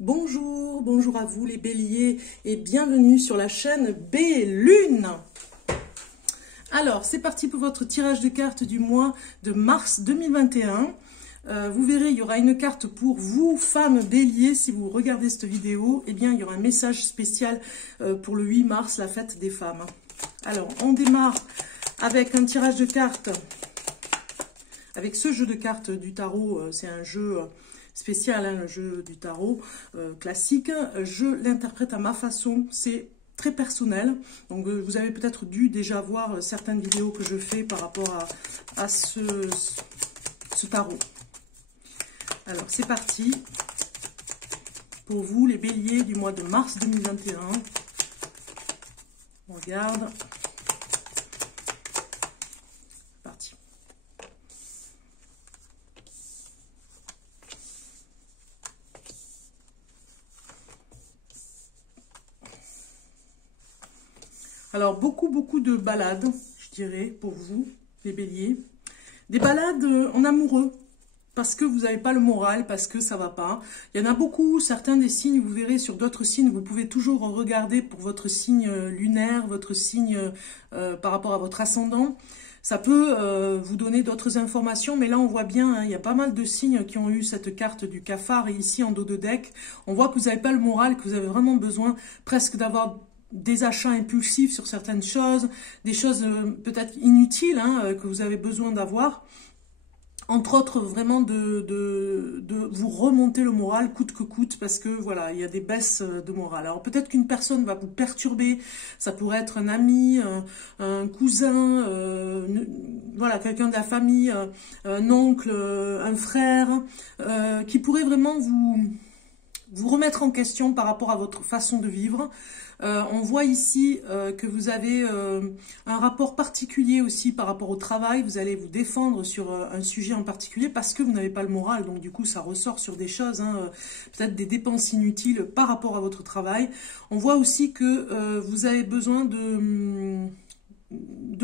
Bonjour, bonjour à vous les béliers et bienvenue sur la chaîne B-Lune. Alors, c'est parti pour votre tirage de cartes du mois de mars 2021. Vous verrez, il y aura une carte pour vous, femmes béliers. Si vous regardez cette vidéo, eh bien, il y aura un message spécial pour le 8 mars, la fête des femmes. Alors, on démarre avec un tirage de cartes. Avec ce jeu de cartes du tarot, c'est un jeu spécial, hein, le jeu du tarot classique. Je l'interprète à ma façon, c'est très personnel. Donc vous avez peut-être dû déjà voir certaines vidéos que je fais par rapport à ce tarot. Alors c'est parti pour vous les béliers du mois de mars 2021. On regarde. Parti. Alors, beaucoup de balades, je dirais, pour vous, les béliers. Des balades en amoureux, parce que vous n'avez pas le moral, parce que ça ne va pas. Il y en a beaucoup, certains des signes, vous verrez sur d'autres signes, vous pouvez toujours regarder pour votre signe lunaire, votre signe par rapport à votre ascendant. Ça peut vous donner d'autres informations, mais là on voit bien, hein, il y a pas mal de signes qui ont eu cette carte du cafard, et ici en dos de deck, on voit que vous n'avez pas le moral, que vous avez vraiment besoin presque d'avoir des achats impulsifs sur certaines choses, des choses peut-être inutiles hein, que vous avez besoin d'avoir. Entre autres, vraiment de vous remonter le moral coûte que coûte, parce que voilà, il y a des baisses de morale. Alors peut-être qu'une personne va vous perturber, ça pourrait être un ami, un cousin, voilà, quelqu'un de la famille, un oncle, un frère, qui pourrait vraiment vous remettre en question par rapport à votre façon de vivre. On voit ici que vous avez un rapport particulier aussi par rapport au travail. Vous allez vous défendre sur un sujet en particulier parce que vous n'avez pas le moral. Donc du coup, ça ressort sur des choses, hein, peut-être des dépenses inutiles par rapport à votre travail. On voit aussi que vous avez besoin de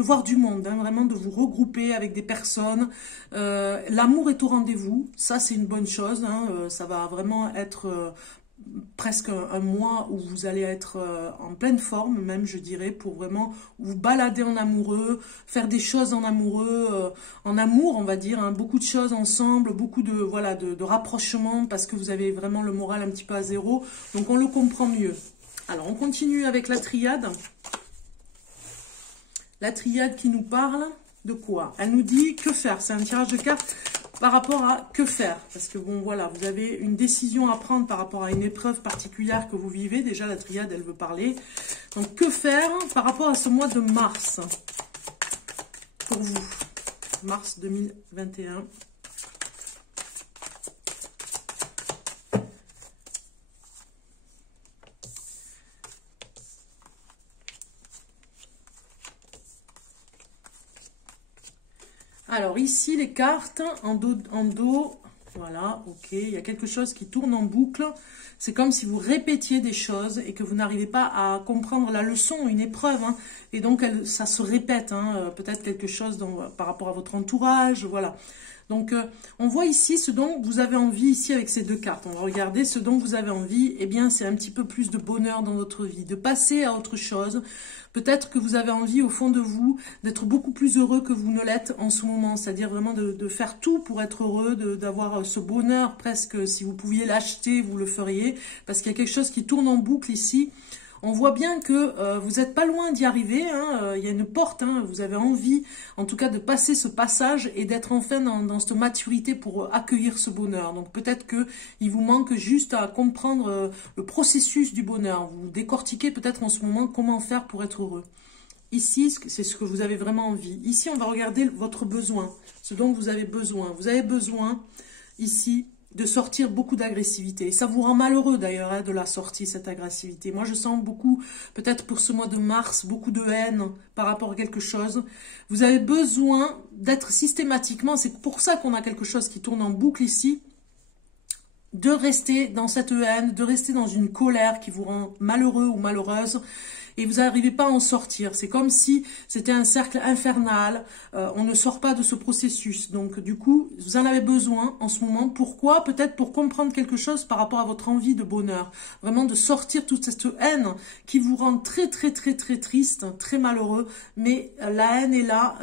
voir du monde, hein, vraiment de vous regrouper avec des personnes. L'amour est au rendez-vous, ça c'est une bonne chose, hein, ça va vraiment être presque un mois où vous allez être en pleine forme même, je dirais, pour vraiment vous balader en amoureux, faire des choses en amoureux, en amour on va dire, hein, beaucoup de choses ensemble, beaucoup de voilà de rapprochements, parce que vous avez vraiment le moral un petit peu à zéro, donc on le comprend mieux. Alors on continue avec la triade. La triade qui nous parle de quoi? Elle nous dit que faire. C'est un tirage de cartes par rapport à que faire. Parce que bon, voilà, vous avez une décision à prendre par rapport à une épreuve particulière que vous vivez. Déjà, la triade, elle veut parler. Donc, que faire par rapport à ce mois de mars pour vous? Mars 2021. Alors ici, les cartes, en dos, voilà, ok, il y a quelque chose qui tourne en boucle. C'est comme si vous répétiez des choses et que vous n'arrivez pas à comprendre la leçon, une épreuve, hein, et donc ça se répète, hein, peut-être quelque chose par rapport à votre entourage, voilà. Donc, on voit ici ce dont vous avez envie, ici avec ces deux cartes. On va regarder ce dont vous avez envie. Eh bien, c'est un petit peu plus de bonheur dans votre vie, de passer à autre chose. Peut-être que vous avez envie, au fond de vous, d'être beaucoup plus heureux que vous ne l'êtes en ce moment. C'est-à-dire vraiment de faire tout pour être heureux, d'avoir ce bonheur presque. Si vous pouviez l'acheter, vous le feriez. Parce qu'il y a quelque chose qui tourne en boucle ici. On voit bien que vous n'êtes pas loin d'y arriver, hein, il y a une porte, hein, vous avez envie en tout cas de passer ce passage et d'être enfin dans cette maturité pour accueillir ce bonheur. Donc peut-être qu'il vous manque juste à comprendre le processus du bonheur. Vous décortiquez peut-être en ce moment comment faire pour être heureux. Ici, c'est ce que vous avez vraiment envie. Ici, on va regarder votre besoin, ce dont vous avez besoin. Vous avez besoin, ici, de sortir beaucoup d'agressivité. Et ça vous rend malheureux d'ailleurs hein, de la sortie, cette agressivité. Moi je sens beaucoup, peut-être pour ce mois de mars, beaucoup de haine par rapport à quelque chose. Vous avez besoin d'être systématiquement, c'est pour ça qu'on a quelque chose qui tourne en boucle ici, de rester dans cette haine, de rester dans une colère qui vous rend malheureux ou malheureuse. et vous n'arrivez pas à en sortir. C'est comme si c'était un cercle infernal, on ne sort pas de ce processus. Donc du coup, vous en avez besoin en ce moment. Pourquoi? Peut-être pour comprendre quelque chose par rapport à votre envie de bonheur. Vraiment de sortir toute cette haine qui vous rend très triste, très malheureux. Mais la haine est là,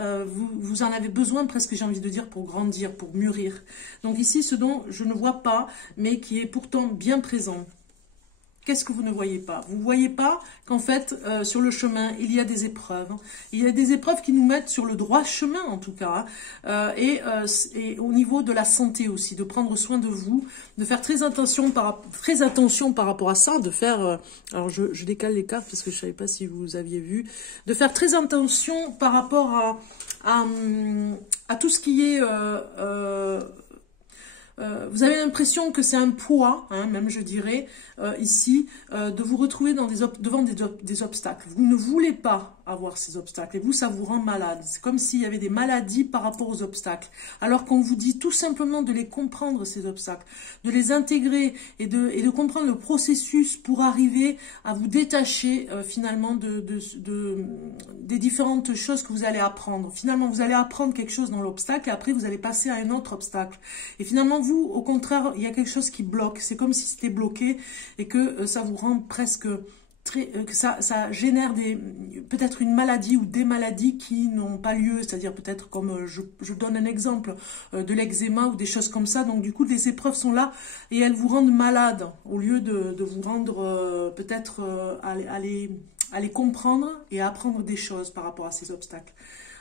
vous en avez besoin presque, j'ai envie de dire, pour grandir, pour mûrir. Donc ici, ce dont je ne vois pas, mais qui est pourtant bien présent. Qu'est-ce que vous ne voyez pas? Vous ne voyez pas qu'en fait, sur le chemin, il y a des épreuves. Il y a des épreuves qui nous mettent sur le droit chemin, en tout cas. Et au niveau de la santé aussi, de prendre soin de vous, de faire très attention par rapport à ça, de faire... alors, je décale les cartes parce que je ne savais pas si vous aviez vu. De faire très attention par rapport à tout ce qui est... vous avez l'impression que c'est un poids, hein, même je dirais, ici, de vous retrouver devant des obstacles. Vous ne voulez pas avoir ces obstacles et vous, ça vous rend malade. C'est comme s'il y avait des maladies par rapport aux obstacles. Alors qu'on vous dit tout simplement de les comprendre, ces obstacles, de les intégrer et de comprendre le processus pour arriver à vous détacher finalement des différentes choses que vous allez apprendre. Finalement, vous allez apprendre quelque chose dans l'obstacle et après, vous allez passer à un autre obstacle. Et finalement, vous, au contraire, il y a quelque chose qui bloque. C'est comme si c'était bloqué et que ça vous rend presque... que ça génère peut-être une maladie ou des maladies qui n'ont pas lieu, c'est-à-dire peut-être comme je donne un exemple de l'eczéma ou des choses comme ça. Donc du coup, les épreuves sont là et elles vous rendent malade au lieu de vous rendre peut-être à les comprendre et à apprendre des choses par rapport à ces obstacles.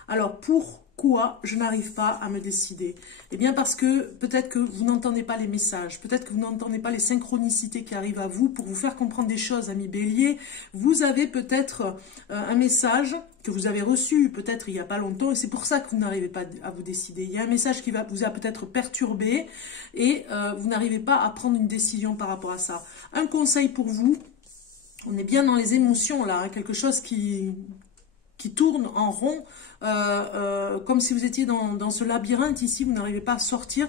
Alors pourquoi je n'arrive pas à me décider? Eh bien parce que peut-être que vous n'entendez pas les messages, peut-être que vous n'entendez pas les synchronicités qui arrivent à vous pour vous faire comprendre des choses, amis Bélier. Vous avez peut-être un message que vous avez reçu peut-être il n'y a pas longtemps et c'est pour ça que vous n'arrivez pas à vous décider. Il y a un message qui vous a peut-être perturbé et vous n'arrivez pas à prendre une décision par rapport à ça. Un conseil pour vous, on est bien dans les émotions là, hein, quelque chose qui tourne en rond, comme si vous étiez dans ce labyrinthe ici, vous n'arrivez pas à sortir.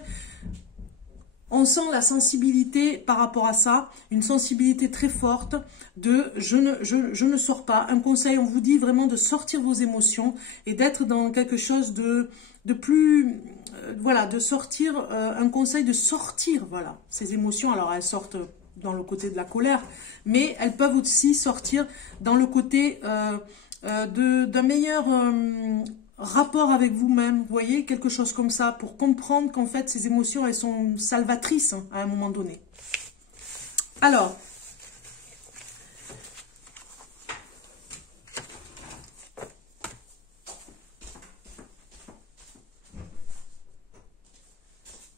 On sent la sensibilité par rapport à ça, une sensibilité très forte de je ne sors pas. Un conseil, on vous dit vraiment de sortir vos émotions et d'être dans quelque chose de plus... voilà, de sortir, un conseil de sortir, voilà, ces émotions. Alors elles sortent dans le côté de la colère, mais elles peuvent aussi sortir dans le côté... d'un meilleur rapport avec vous-même, vous voyez, quelque chose comme ça, pour comprendre qu'en fait, ces émotions, elles sont salvatrices hein, à un moment donné. Alors,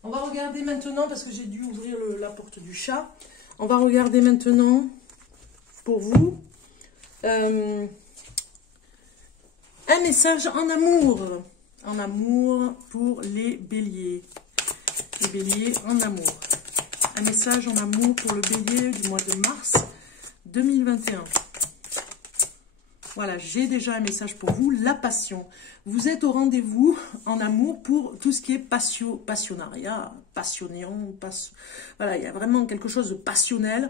on va regarder maintenant, parce que j'ai dû ouvrir la porte du chat, on va regarder maintenant, pour vous, un message en amour pour les béliers. Les béliers en amour. Un message en amour pour le bélier du mois de mars 2021. Voilà, j'ai déjà un message pour vous, la passion. Vous êtes au rendez-vous en amour pour tout ce qui est passionnariat, passionnant. Voilà, il y a vraiment quelque chose de passionnel.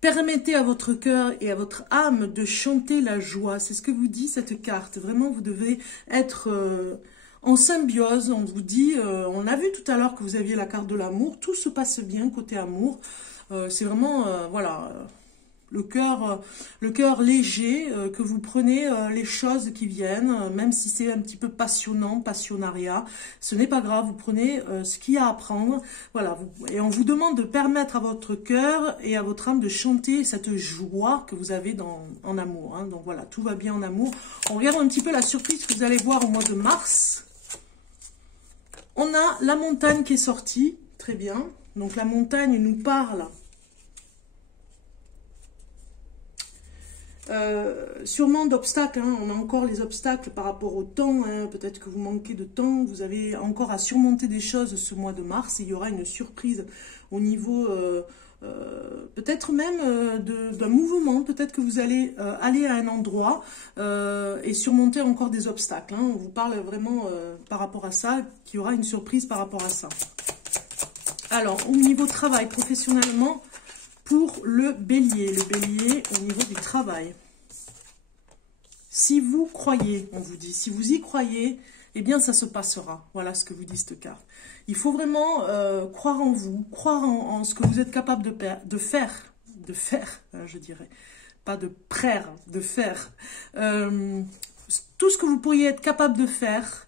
Permettez à votre cœur et à votre âme de chanter la joie. C'est ce que vous dit cette carte. Vraiment, vous devez être en symbiose. On vous dit, on a vu tout à l'heure que vous aviez la carte de l'amour. Tout se passe bien côté amour. C'est vraiment, voilà, le cœur léger, que vous prenez les choses qui viennent, même si c'est un petit peu passionnant, passionnariat, ce n'est pas grave, vous prenez ce qu'il y a à prendre, voilà, et on vous demande de permettre à votre cœur et à votre âme de chanter cette joie que vous avez en amour, hein. Donc voilà, tout va bien en amour. On regarde un petit peu la surprise que vous allez voir au mois de mars. On a la montagne qui est sortie, très bien, donc la montagne nous parle sûrement d'obstacles, hein. On a encore les obstacles par rapport au temps, hein. Peut-être que vous manquez de temps, vous avez encore à surmonter des choses ce mois de mars, il y aura une surprise au niveau peut-être même d'un mouvement, peut-être que vous allez aller à un endroit et surmonter encore des obstacles, hein. On vous parle vraiment par rapport à ça, qu'il y aura une surprise par rapport à ça. Alors, au niveau travail, professionnellement, pour le bélier au niveau du travail. Si vous croyez, on vous dit, si vous y croyez, eh bien ça se passera. Voilà ce que vous dit cette carte. Il faut vraiment croire en vous, croire en ce que vous êtes capable de faire, je dirais. Pas de praire, de faire. Tout ce que vous pourriez être capable de faire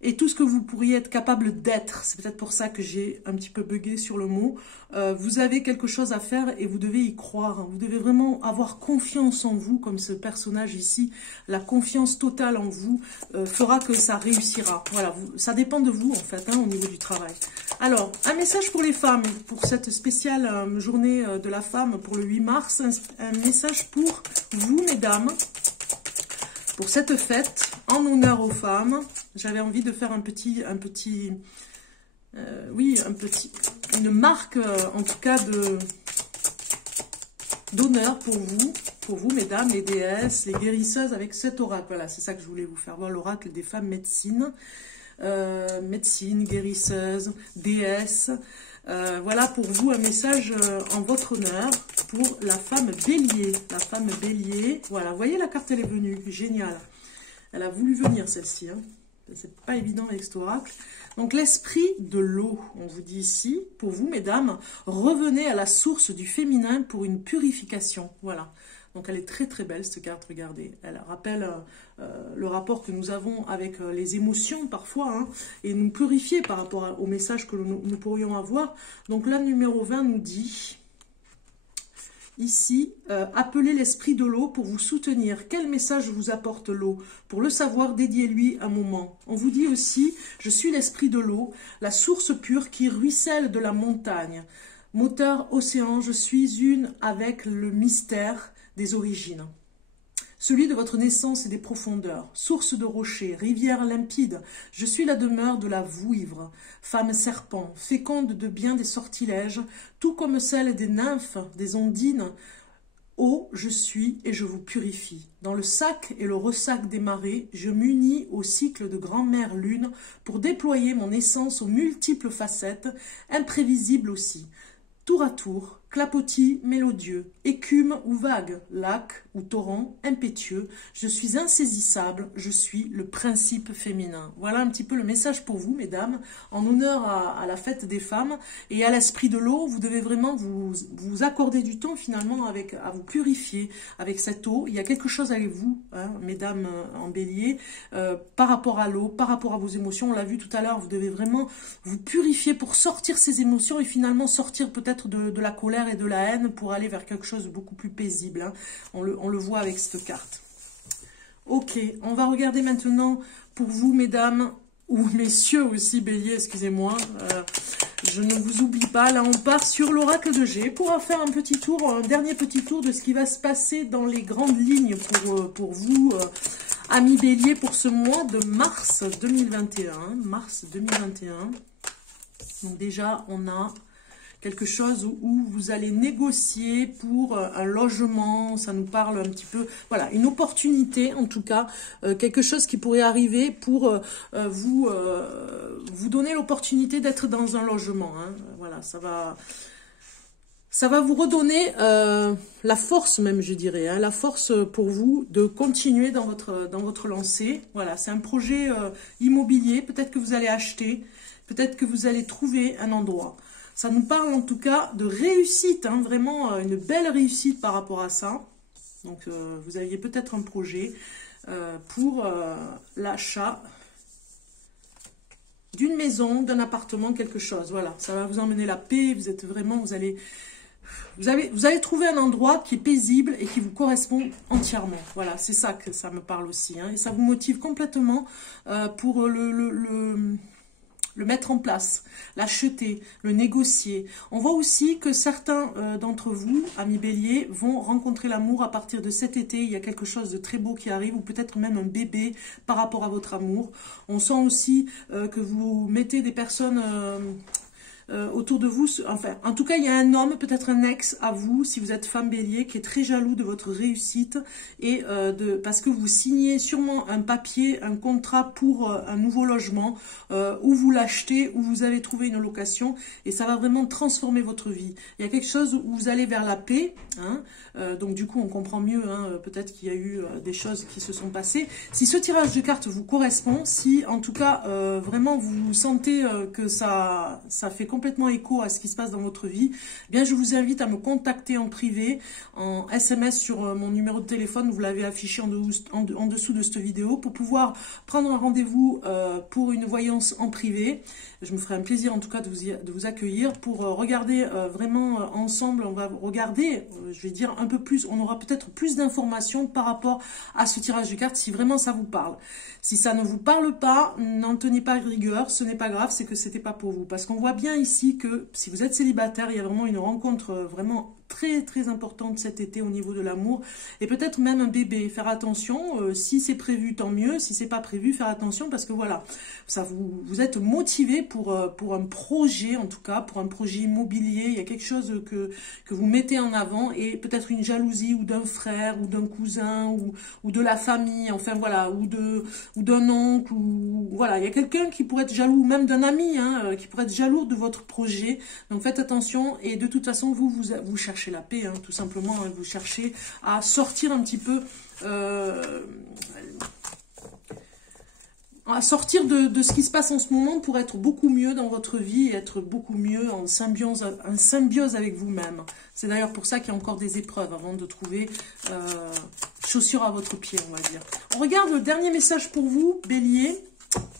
et tout ce que vous pourriez être capable d'être. C'est peut-être pour ça que j'ai un petit peu bugué sur le mot. Vous avez quelque chose à faire et vous devez y croire. Vous devez vraiment avoir confiance en vous, comme ce personnage ici. La confiance totale en vous fera que ça réussira. Voilà, ça dépend de vous en fait, au niveau du travail. Alors, un message pour les femmes, pour cette spéciale journée de la femme, pour le 8 mars. Un message pour vous, mesdames. Pour cette fête, en honneur aux femmes, j'avais envie de faire une marque, en tout cas, d'honneur pour vous, mesdames, les déesses, les guérisseuses, avec cet oracle. Voilà, c'est ça que je voulais vous faire voir, l'oracle des femmes médecines. Médecine, guérisseuse, déesse. Voilà pour vous un message en votre honneur pour la femme bélier. La femme bélier, voilà, vous voyez la carte, elle est venue, génial. Elle a voulu venir celle-ci, c'est pas évident avec cet oracle. Donc l'esprit de l'eau, on vous dit ici, pour vous mesdames, revenez à la source du féminin pour une purification, voilà. Donc elle est très très belle cette carte, regardez. Elle rappelle le rapport que nous avons avec les émotions parfois, et nous purifier par rapport au message que nous pourrions avoir. Donc là, numéro 20 nous dit, ici, appelez l'esprit de l'eau pour vous soutenir. Quel message vous apporte l'eau? Pour le savoir, dédiez-lui un moment. On vous dit aussi, je suis l'esprit de l'eau, la source pure qui ruisselle de la montagne. Moteur océan, je suis une avec le mystère des origines, celui de votre naissance et des profondeurs, source de rochers, rivière limpide, je suis la demeure de la vouivre, femme serpent, féconde de bien des sortilèges, tout comme celle des nymphes, des ondines, eau je suis et je vous purifie. Dans le sac et le ressac des marées, je m'unis au cycle de grand-mère lune pour déployer mon essence aux multiples facettes, imprévisibles aussi. Tour à tour, clapotis mélodieux, écume ou vague, lac ou torrent impétueux, je suis insaisissable, je suis le principe féminin. Voilà un petit peu le message pour vous, mesdames, en honneur à la fête des femmes et à l'esprit de l'eau. Vous devez vraiment vous accorder du temps finalement à vous purifier avec cette eau. Il y a quelque chose avec vous, mesdames en bélier, par rapport à l'eau, par rapport à vos émotions. On l'a vu tout à l'heure, vous devez vraiment vous purifier pour sortir ces émotions et finalement sortir peut-être de la colère et de la haine pour aller vers quelque chose de beaucoup plus paisible. On le voit avec cette carte. Ok, on va regarder maintenant pour vous, mesdames, ou messieurs aussi, bélier, excusez-moi. Je ne vous oublie pas. Là, on part sur l'oracle de G pour faire un dernier petit tour de ce qui va se passer dans les grandes lignes pour vous, amis bélier, pour ce mois de mars 2021. Mars 2021. Donc déjà, on a quelque chose où vous allez négocier pour un logement, ça nous parle un petit peu, voilà, une opportunité en tout cas, quelque chose qui pourrait arriver pour vous donner l'opportunité d'être dans un logement, voilà, ça va vous redonner la force même, je dirais, la force pour vous de continuer dans votre lancée. Voilà, c'est un projet immobilier, peut-être que vous allez acheter, peut-être que vous allez trouver un endroit. Ça nous parle en tout cas de réussite, vraiment une belle réussite par rapport à ça. Donc vous aviez peut-être un projet pour l'achat d'une maison, d'un appartement, quelque chose. Voilà, ça va vous emmener la paix, vous êtes vraiment, vous allez trouver un endroit qui est paisible et qui vous correspond entièrement. Voilà, c'est ça que ça me parle aussi. Et ça vous motive complètement pour le mettre en place, l'acheter, le négocier. On voit aussi que certains d'entre vous, amis béliers, vont rencontrer l'amour à partir de cet été. Il y a quelque chose de très beau qui arrive, ou peut-être même un bébé par rapport à votre amour. On sent aussi que vous mettez des personnes autour de vous, enfin, en tout cas, il y a un homme, peut-être un ex à vous, si vous êtes femme bélier, qui est très jaloux de votre réussite et parce que vous signez sûrement un papier, un contrat pour un nouveau logement, où vous l'achetez, où vous allez trouver une location et ça va vraiment transformer votre vie. Il y a quelque chose où vous allez vers la paix, hein, donc du coup, on comprend mieux, hein, peut-être qu'il y a eu des choses qui se sont passées. Si ce tirage de cartes vous correspond, si en tout cas, vraiment vous sentez que ça fait complètement écho à ce qui se passe dans votre vie, eh bien je vous invite à me contacter en privé, en SMS sur mon numéro de téléphone, vous l'avez affiché en dessous de cette vidéo, pour pouvoir prendre un rendez-vous pour une voyance en privé. Je me ferai un plaisir en tout cas de vous accueillir pour regarder vraiment ensemble, on va regarder, je vais dire un peu plus, on aura peut-être plus d'informations par rapport à ce tirage de cartes si vraiment ça vous parle. Si ça ne vous parle pas, n'en tenez pas rigueur, ce n'est pas grave, c'est que c'était pas pour vous. Parce qu'on voit bien ici que si vous êtes célibataire, il y a vraiment une rencontre vraiment très très importante cet été au niveau de l'amour et peut-être même un bébé. Faire attention, si c'est prévu tant mieux, si c'est pas prévu, faire attention parce que voilà, ça vous êtes motivé pour un projet, en tout cas pour un projet immobilier. Il y a quelque chose que vous mettez en avant et peut-être une jalousie ou d'un frère ou d'un cousin ou de la famille, enfin voilà, ou d'un oncle, ou voilà, il y a quelqu'un qui pourrait être jaloux, ou même d'un ami, hein, qui pourrait être jaloux de votre projet. Donc faites attention et de toute façon vous cherchez la paix, hein, tout simplement, hein, vous cherchez à sortir un petit peu, à sortir de ce qui se passe en ce moment pour être beaucoup mieux dans votre vie et être beaucoup mieux en symbiose avec vous-même. C'est d'ailleurs pour ça qu'il y a encore des épreuves avant de trouver chaussure à votre pied, on va dire. On regarde le dernier message pour vous, Bélier.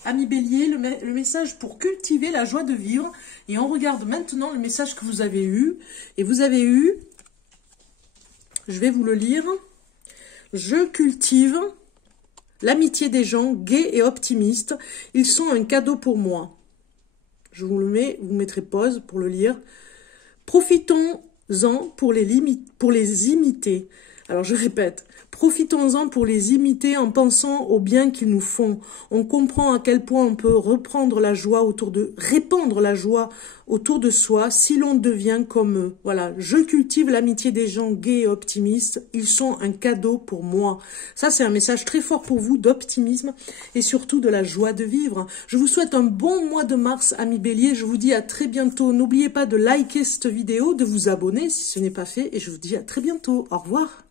Ami Bélier, le message pour cultiver la joie de vivre. Et on regarde maintenant le message que vous avez eu. Et vous avez eu, je vais vous le lire, je cultive l'amitié des gens gays et optimistes. Ils sont un cadeau pour moi. Je vous le mets, vous mettrez pause pour le lire. Profitons-en pour les imiter. Alors je répète, profitons-en pour les imiter en pensant au bien qu'ils nous font. On comprend à quel point on peut répandre la joie autour de soi si l'on devient comme eux. Voilà, je cultive l'amitié des gens gays et optimistes. Ils sont un cadeau pour moi. Ça, c'est un message très fort pour vous d'optimisme et surtout de la joie de vivre. Je vous souhaite un bon mois de mars, amis Bélier. Je vous dis à très bientôt. N'oubliez pas de liker cette vidéo, de vous abonner si ce n'est pas fait et je vous dis à très bientôt. Au revoir.